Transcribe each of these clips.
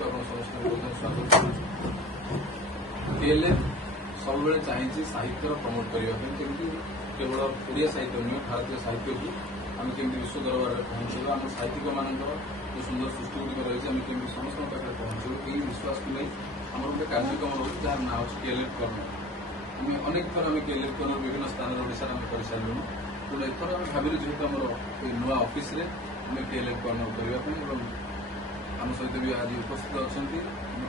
video को समस्त स्वागत केएलएफ सब चाहिए साहित्य प्रमोट करने केमती केवल ओडिया साहित्य नुहे भारतीय साहित्य को आम केमी विश्व दरबार में पहुंचू आम साहित्यिक मान जो सुंदर सृष्टि गुड़िक रही है केमी समस्त पाखे पहुंचू यही विश्वास को नहीं आम गोटे कार्यक्रम रोचे जहाँ ना हूँ केएलएफ कर्नर आम अनेक थर आम केएलएफ कर्नर विभिन्न स्थान ओडिशा कर सारूँ तेणु एथर आम भाविलु जेहेतु आम नुआ ऑफिस रे आम केएलएफ कर्नर करने आम सहित भी आज उपस्थित अच्छा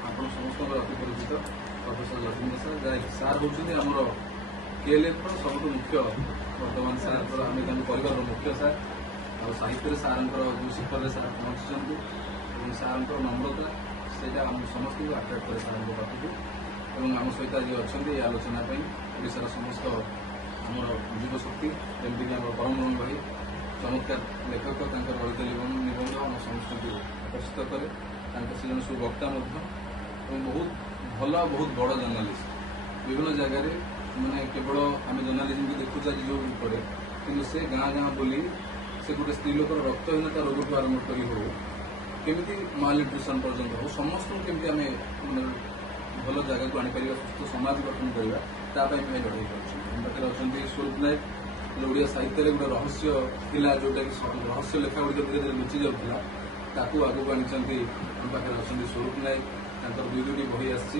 आप समस्त अति परिचित प्रोफेसर लक्ष्मी सार सार होती आमर केएलएफ सब मुख्य बर्तमान सार आम परिवार मुख्य सार और साहित्य सार जो शिखर सार पहुंची सार नम्रता से समस्त को आट्राक्ट करे सार पाखक और आम सहित आज अच्छा आलोचना ओडिशार समस्त आमर युव शक्ति जमीक आम परम भाई चमत्कार लेखक ललित निबंध आम समस्त को आकर्षित करे से जन सब वक्ता बहुत भल बहुत बड़ जर्नालीस्ट विभिन्न जगह मैंने केवल आम जर्नालीजम को देखुचे आज जो पड़े कि से गाँ गाँ बोली से गोटे स्त्री लोकर रक्तहीनता रोग ठूँ आरंभ कर हो केमी मालन्यूट्रिशन पर्यटन हो समस्त केमी आम भल जगह को आनीपर सुस्थ समाज गठन करवा लड़ाई पाखे अच्छा स्वरूप नायक ओडिया साहित्य गोटे रहस्य था जोटा कि रहस्य लेखा गुड़िक धीरे धीरे लुचि जाऊला ताकू आगे आनी पाखे अच्छा स्वरूप नायक दुई दुईटी बही आसी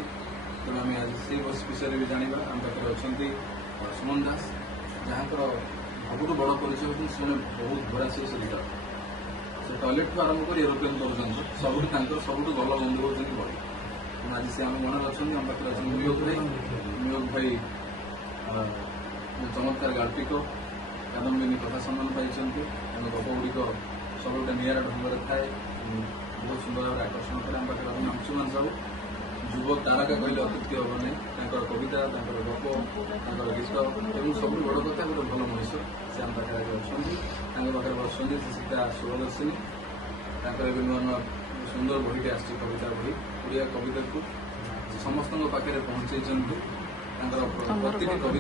तेणु आम आज से विषय भी जाना आम पाखे अच्छा सुमन दास जहाँ सबुठ बड़ परिचय होती से बहुत भरासियस लीडर से टॉयलेट ठूँ आरंभ कर एरोप्लेन पर्यटन सबुठ भल बंधु होती बड़ी तेणु आज से आम मन अच्छा आम पाखे अच्छा नियोग भाई चमत्कार गाल्पिक कादम्बिनी कथा सम्मान पाई गप गुड़िक सब गोटे निरा ढंग थाए बहुत सुंदर भाव आकर्षण करे आम पाखे अच्छा अंशुमान साहू युव तारका कहले अत्युक्ति हम नहीं कविता गप गीत और सब बड़ कथा गोटे भल मनुष्य से आम पाखे अच्छा पाखे बसुँच सीता सुरदर्शिनी नुआ नुआ सुंदर बहीटे आस कविता बही ओडिया कविता को समस्त पाखे पहुंचे प्रति कविता